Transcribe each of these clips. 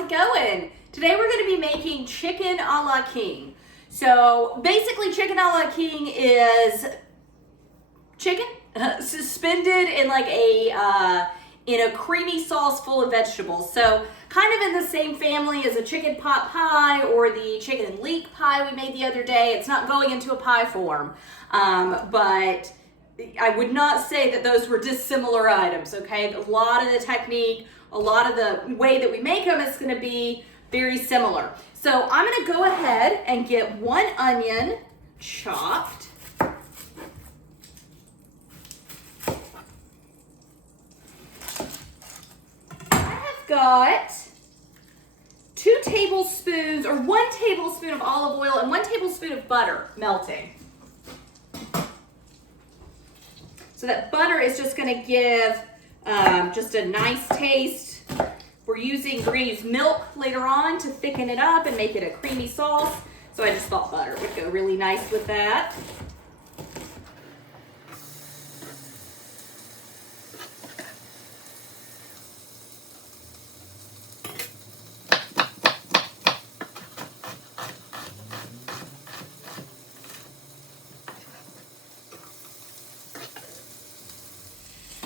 how's it going? Today we're going to be making chicken a la king. So basically chicken a la king is chicken suspended in like in a creamy sauce full of vegetables. So kind of in the same family as a chicken pot pie or the chicken and leek pie we made the other day. It's not going into a pie form, but I would not say that those were dissimilar items, okay? A lot of the technique, a lot of the way that we make them is going to be very similar. So I'm going to go ahead and get one onion chopped. I have got 2 tablespoons or 1 tablespoon of olive oil and 1 tablespoon of butter melting. So that butter is just going to give just a nice taste. We're going to use milk later on to thicken it up and make it a creamy sauce. So I just thought butter would go really nice with that.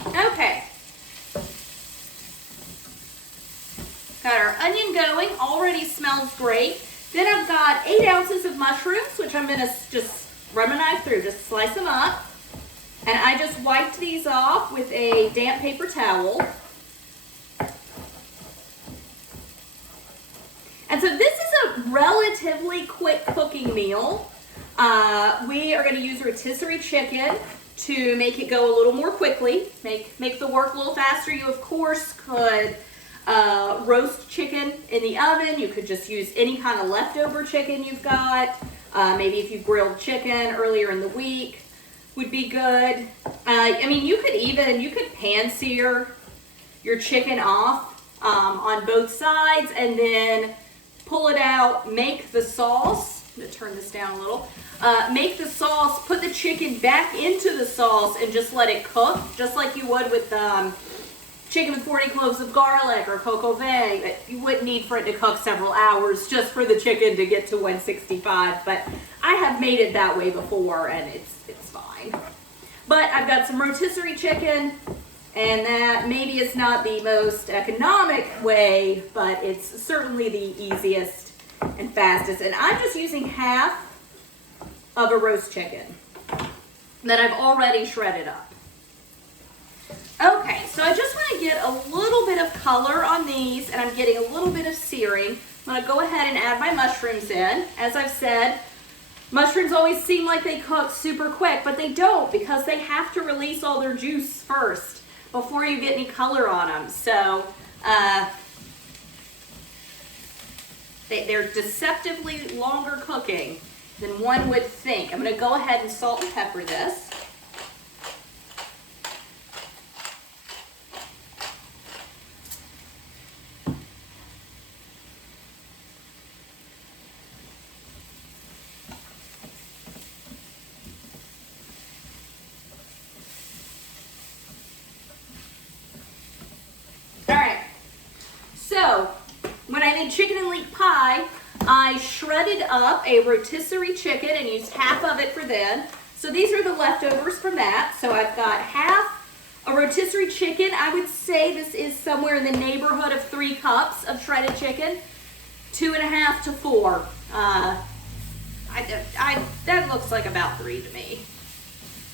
Okay. Got our onion going, already smells great. Then I've got 8 ounces of mushrooms, which I'm gonna just run my knife through, just slice them up. And I just wiped these off with a damp paper towel. And so this is a relatively quick cooking meal. We are gonna use rotisserie chicken to make it go a little more quickly, make the work a little faster. You of course could roast chicken in the oven. You could just use any kind of leftover chicken you've got. Maybe if you grilled chicken earlier in the week would be good. I mean, you could pan sear your chicken off on both sides and then pull it out, make the sauce. I'm gonna turn this down a little. Make the sauce, put the chicken back into the sauce and just let it cook, just like you would with chicken with 40 cloves of garlic or coq au vin. You wouldn't need for it to cook several hours just for the chicken to get to 165, but I have made it that way before and it's fine. But I've got some rotisserie chicken, and that maybe is not the most economic way, but it's certainly the easiest and fastest. And I'm just using half of a roast chicken that I've already shredded up. Okay, so I just want to get a little bit of color on these, and I'm getting a little bit of searing. I'm going to go ahead and add my mushrooms in. As I've said, mushrooms always seem like they cook super quick, but they don't, because they have to release all their juice first before you get any color on them. So they're deceptively longer cooking than one would think. I'm going to go ahead and salt and pepper this. So, when I made chicken and leek pie, I shredded up a rotisserie chicken and used half of it for then. So these are the leftovers from that. So I've got half a rotisserie chicken. I would say this is somewhere in the neighborhood of 3 cups of shredded chicken. 2.5 to 4. That looks like about 3 to me.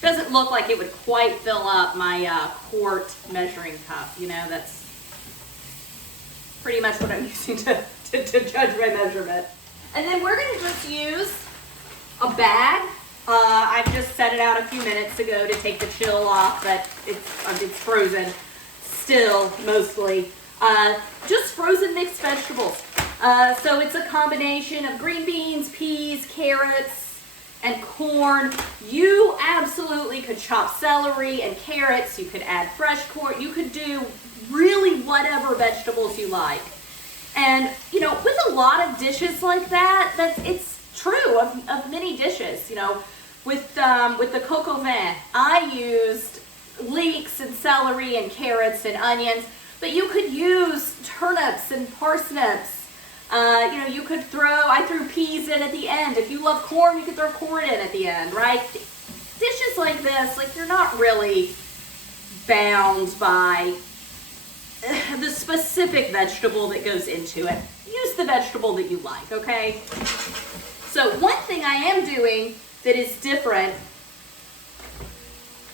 Doesn't look like it would quite fill up my quart measuring cup. You know, that's pretty much what I'm using to judge my measurement. And then we're going to just use a bag. I've just set it out a few minutes ago to take the chill off, but it's frozen still mostly. Just frozen mixed vegetables. So it's a combination of green beans, peas, carrots, and corn. You absolutely could chop celery and carrots. You could add fresh corn. You could do really whatever vegetables you like. And, you know, with a lot of dishes like that, it's true of many dishes. You know, with the coq au vin, I used leeks and celery and carrots and onions, but you could use turnip turnips and parsnips. You know, you could I threw peas in at the end. If you love corn, you could throw corn in at the end, right? Dishes like this, like you're not really bound by the specific vegetable that goes into it. Use the vegetable that you like, okay? So one thing I am doing that is different,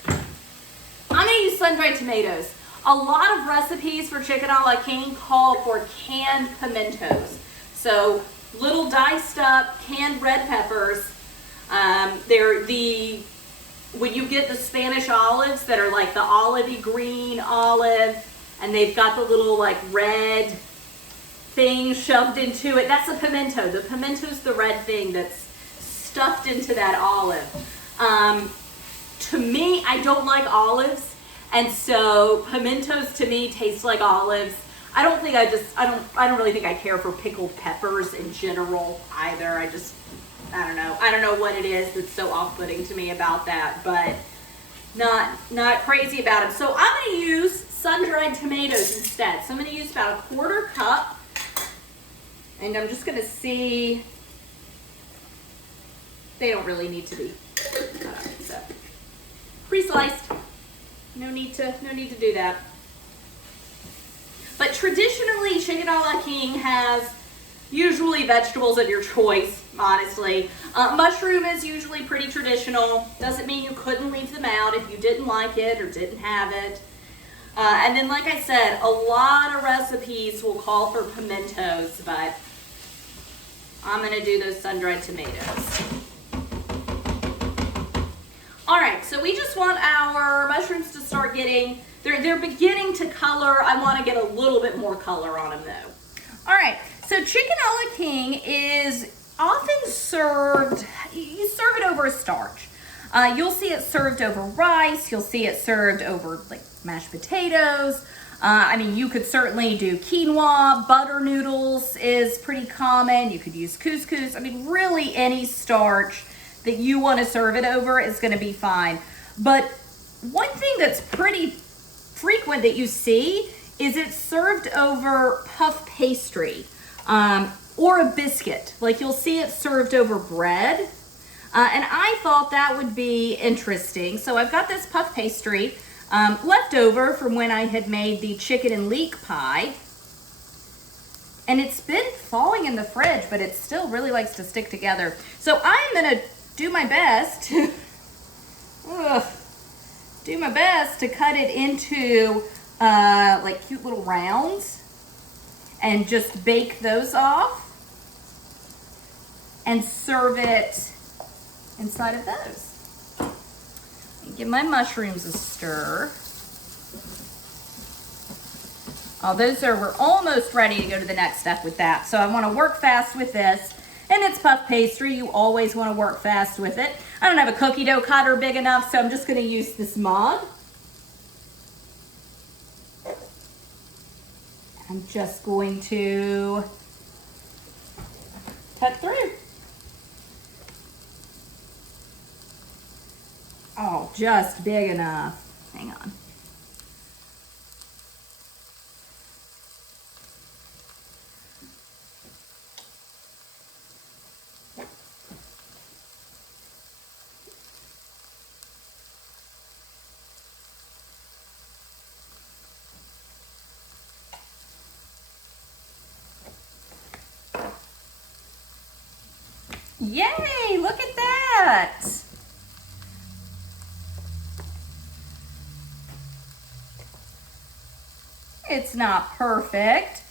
I'm gonna use sun-dried tomatoes. A lot of recipes for chicken a la king call for canned pimentos. So little diced up canned red peppers. When you get the Spanish olives that are like the olivey green olive, and they've got the little like red thing shoved into it, that's a pimento. The pimento's the red thing that's stuffed into that olive. To me, I don't like olives, and so pimentos to me taste like olives. I don't really think I care for pickled peppers in general either. I don't know what it is that's so off-putting to me about that, but not crazy about them. So I'm going to use sun-dried tomatoes instead. So I'm going to use about a 1/4 cup, and I'm just going to see. They don't really need to be cut up, so pre-sliced. No need to do that. But traditionally, chicken a la king has usually vegetables of your choice, honestly. Mushroom is usually pretty traditional. Doesn't mean you couldn't leave them out if you didn't like it or didn't have it. And then, like I said, a lot of recipes will call for pimentos, but I'm going to do those sun-dried tomatoes. All right, so we just want our mushrooms to start getting, they're beginning to color. I want to get a little bit more color on them though. All right, so chicken a la king is often served, you serve it over a starch. You'll see it served over rice. You'll see it served over like mashed potatoes. I mean, you could certainly do quinoa. Butter noodles is pretty common. You could use couscous. I mean, really any starch that you want to serve it over is going to be fine. But one thing that's pretty frequent that you see is it's served over puff pastry or a biscuit. Like you'll see it served over bread. And I thought that would be interesting. So I've got this puff pastry left over from when I had made the chicken and leek pie. And it's been falling in the fridge, but it still really likes to stick together. So I'm gonna do my best to cut it into like cute little rounds and just bake those off and serve it inside of those. And give my mushrooms a stir. Oh, we're almost ready to go to the next step with that. So I want to work fast with this. And it's puff pastry. You always want to work fast with it. I don't have a cookie dough cutter big enough, so I'm just going to use this mug. I'm just going to cut through. Oh, just big enough. Hang on. Yay, look at that. It's not perfect,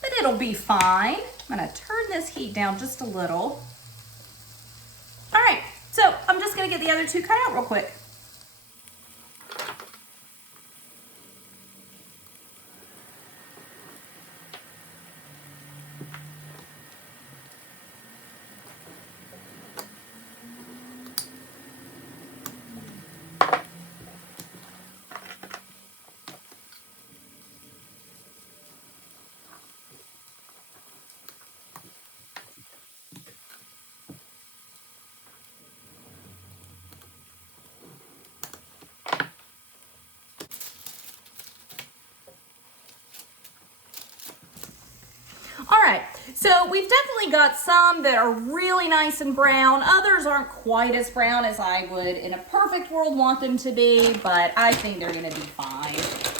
but it'll be fine. I'm gonna turn this heat down just a little. All right, so I'm just gonna get the other two cut out real quick. right, so we've definitely got some that are really nice and brown. Others aren't quite as brown as I would in a perfect world want them to be, but I think they're gonna be fine.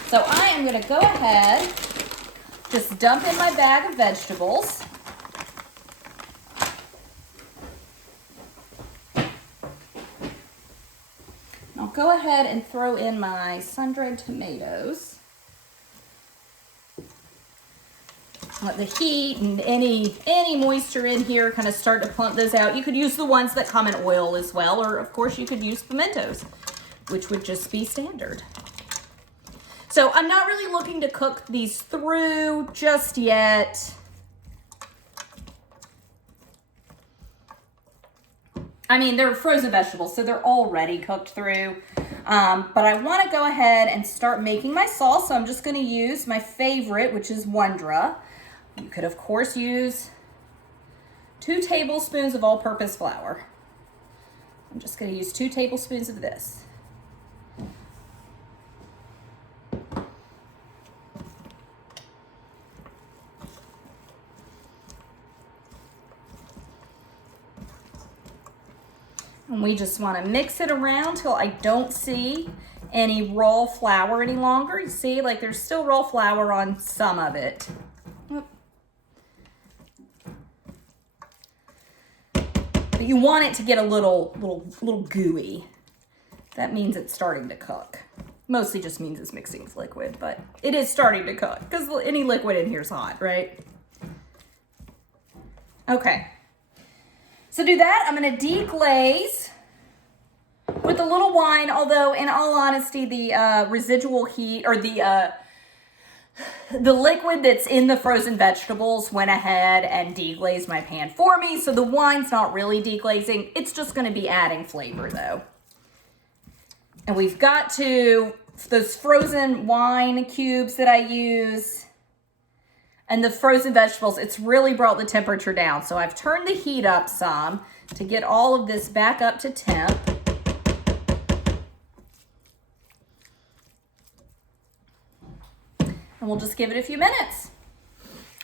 So I am gonna go ahead, just dump in my bag of vegetables. I'll go ahead and throw in my sun-dried tomatoes. Let the heat and any moisture in here kind of start to plump those out. You could use the ones that come in oil as well, or of course you could use pimentos, which would just be standard. So I'm not really looking to cook these through just yet. I mean, they're frozen vegetables, so they're already cooked through. But I want to go ahead and start making my sauce. So I'm just going to use my favorite, which is Wondra. You could, of course, use 2 tablespoons of all-purpose flour. I'm just going to use 2 tablespoons of this. And we just want to mix it around till I don't see any raw flour any longer. You see, like there's still raw flour on some of it. But you want it to get a little gooey. That means it's starting to cook. Mostly just means it's mixing with liquid, but it is starting to cook because any liquid in here is hot, right? Okay. So do that. I'm going to deglaze with a little wine, although in all honesty, the residual heat or the liquid that's in the frozen vegetables went ahead and deglazed my pan for me. So the wine's not really deglazing. It's just going to be adding flavor though. And we've got those frozen wine cubes that I use and the frozen vegetables, it's really brought the temperature down. So I've turned the heat up some to get all of this back up to temp. And we'll just give it a few minutes.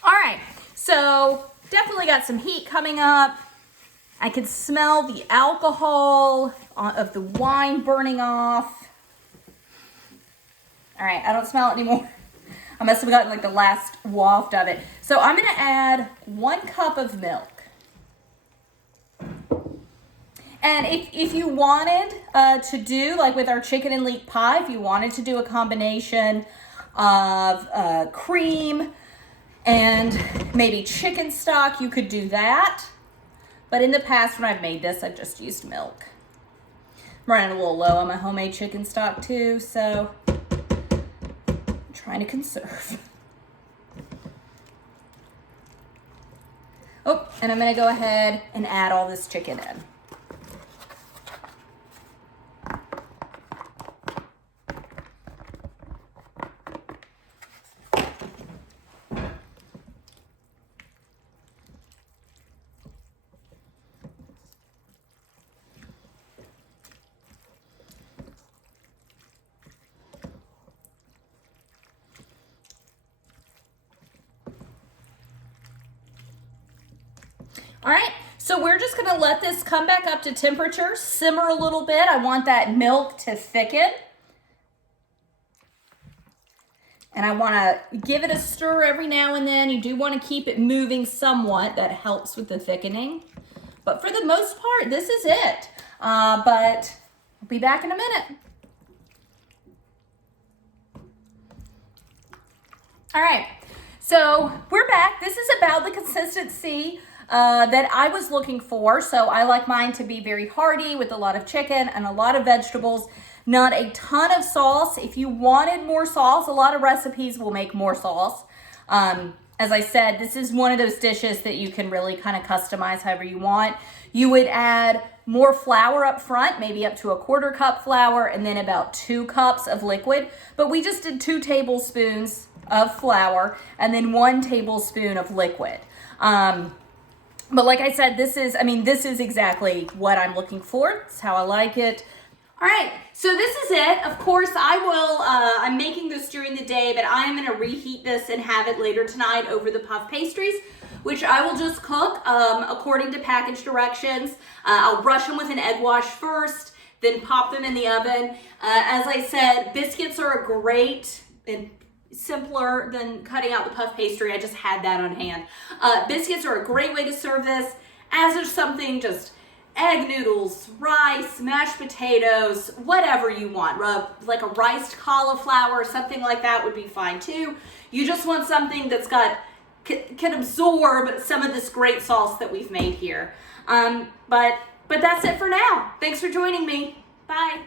All right, so definitely got some heat coming up. I can smell the alcohol of the wine burning off. All right, I don't smell it anymore. I must have gotten like the last waft of it. So I'm gonna add 1 cup of milk. And if you wanted to do, like with our chicken and leek pie, if you wanted to do a combination of cream and maybe chicken stock, you could do that. But in the past, when I've made this, I've just used milk. I'm running a little low on my homemade chicken stock too, so I'm trying to conserve. Oh, and I'm gonna go ahead and add all this chicken in. All right, so we're just gonna let this come back up to temperature, simmer a little bit. I want that milk to thicken. And I wanna give it a stir every now and then. You do wanna keep it moving somewhat. That helps with the thickening. But for the most part, this is it. But I'll be back in a minute. All right, so we're back. This is about the consistency that I was looking for. So I like mine to be very hearty with a lot of chicken and a lot of vegetables, not a ton of sauce. If you wanted more sauce, a lot of recipes will make more sauce. As I said, this is one of those dishes that you can really kind of customize however you want. You would add more flour up front, maybe up to a 1/4 cup flour, and then about 2 cups of liquid. But we just did 2 tablespoons of flour and then 1 tablespoon of liquid. But like I said, this is exactly what I'm looking for. It's how I like it. All right, so this is it. Of course, I'm making this during the day, but I'm gonna reheat this and have it later tonight over the puff pastries, which I will just cook according to package directions. I'll brush them with an egg wash first, then pop them in the oven. As I said, biscuits are a great, and simpler than cutting out the puff pastry. I just had that on hand. Biscuits are a great way to serve this, as is something just egg noodles, rice, mashed potatoes, whatever you want. Like a riced cauliflower, something like that would be fine too. You just want something that's can absorb some of this great sauce that we've made here. But that's it for now. Thanks for joining me. Bye.